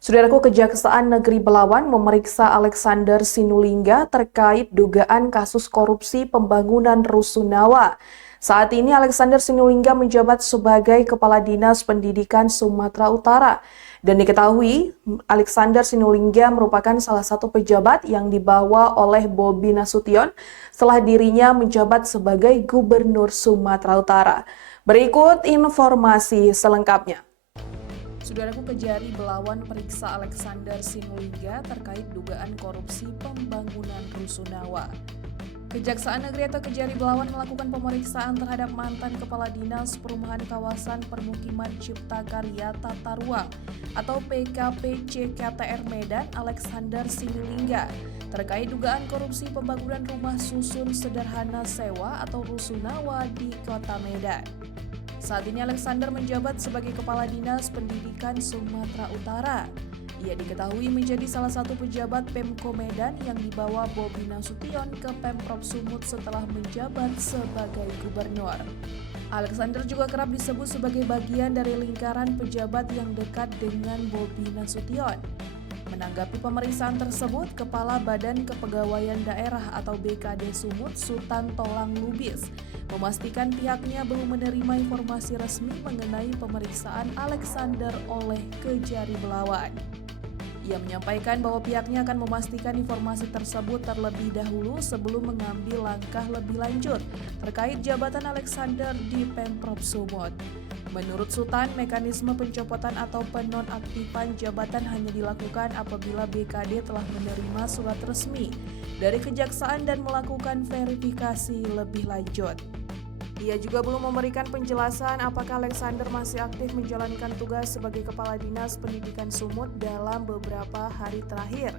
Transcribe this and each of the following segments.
Saudaraku, Kejaksaan Negeri Belawan memeriksa Alexander Sinulinga terkait dugaan kasus korupsi pembangunan Rusunawa. Saat ini Alexander Sinulinga menjabat sebagai Kepala Dinas Pendidikan Sumatera Utara. Dan diketahui, Alexander Sinulinga merupakan salah satu pejabat yang dibawa oleh Bobi Nasution setelah dirinya menjabat sebagai Gubernur Sumatera Utara. Berikut informasi selengkapnya. Saudaraku, Kejari Belawan periksa Alexander Sinulinga terkait dugaan korupsi pembangunan Rusunawa. Kejaksaan Negeri atau Kejari Belawan melakukan pemeriksaan terhadap mantan Kepala Dinas Perumahan Kawasan Permukiman Cipta Karya Tata Ruang atau PKPC KTR Medan Alexander Sinulinga terkait dugaan korupsi pembangunan rumah susun sederhana sewa atau Rusunawa di Kota Medan. Saat ini Alexander menjabat sebagai Kepala Dinas Pendidikan Sumatera Utara. Ia diketahui menjadi salah satu pejabat Pemko Medan yang dibawa Bobi Nasution ke Pemprov Sumut setelah menjabat sebagai gubernur. Alexander juga kerap disebut sebagai bagian dari lingkaran pejabat yang dekat dengan Bobi Nasution. Menanggapi pemeriksaan tersebut, Kepala Badan Kepegawaian Daerah atau BKD Sumut, Sultan Tolang Lubis, memastikan pihaknya belum menerima informasi resmi mengenai pemeriksaan Alexander oleh Kejari Belawan. Ia menyampaikan bahwa pihaknya akan memastikan informasi tersebut terlebih dahulu sebelum mengambil langkah lebih lanjut terkait jabatan Alexander di Pemprov Sumut. Menurut Sultan, mekanisme pencopotan atau penonaktifan jabatan hanya dilakukan apabila BKD telah menerima surat resmi dari Kejaksaan dan melakukan verifikasi lebih lanjut. Ia juga belum memberikan penjelasan apakah Alexander masih aktif menjalankan tugas sebagai Kepala Dinas Pendidikan Sumut dalam beberapa hari terakhir.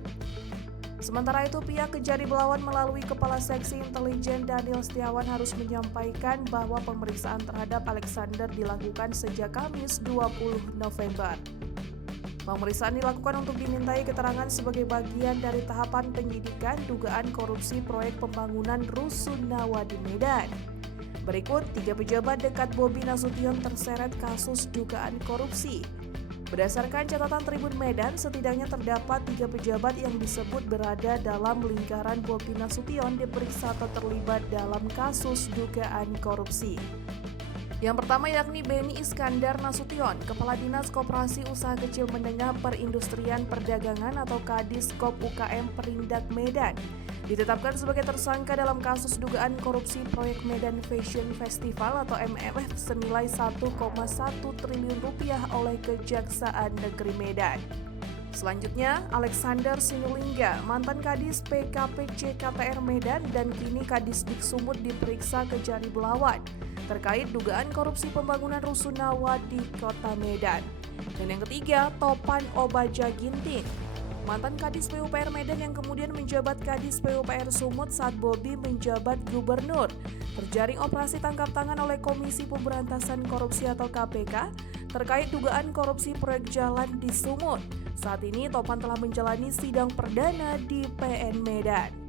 Sementara itu, pihak Kejari Belawan melalui Kepala Seksi Intelijen Daniel Setiawan harus menyampaikan bahwa pemeriksaan terhadap Alexander dilakukan sejak Kamis 20 November. Pemeriksaan dilakukan untuk dimintai keterangan sebagai bagian dari tahapan penyidikan dugaan korupsi proyek pembangunan Rusunawa di Medan. Berikut 3 pejabat dekat Bobi Nasution terseret kasus dugaan korupsi. Berdasarkan catatan Tribun Medan, setidaknya terdapat 3 pejabat yang disebut berada dalam lingkaran Bobi Nasution diperiksa atau terlibat dalam kasus dugaan korupsi. Yang pertama yakni Beni Iskandar Nasution, Kepala Dinas Koperasi Usaha Kecil Menengah Perindustrian Perdagangan atau Kadiskop UKM Perindak Medan. Ditetapkan sebagai tersangka dalam kasus dugaan korupsi proyek Medan Fashion Festival atau MFF senilai 1,1 triliun rupiah oleh Kejaksaan Negeri Medan. Selanjutnya, Alexander Sinulinga, mantan Kadis PKPC KTR Medan dan kini Kadisdik Sumut diperiksa Kejari Belawan terkait dugaan korupsi pembangunan Rusunawa di Kota Medan. Dan yang ketiga, Topan Obaja Ginting, mantan Kadis PUPR Medan yang kemudian menjabat Kadis PUPR Sumut saat Bobi menjabat gubernur. Terjaring operasi tangkap tangan oleh Komisi Pemberantasan Korupsi atau KPK terkait dugaan korupsi proyek jalan di Sumut. Saat ini Topan telah menjalani sidang perdana di PN Medan.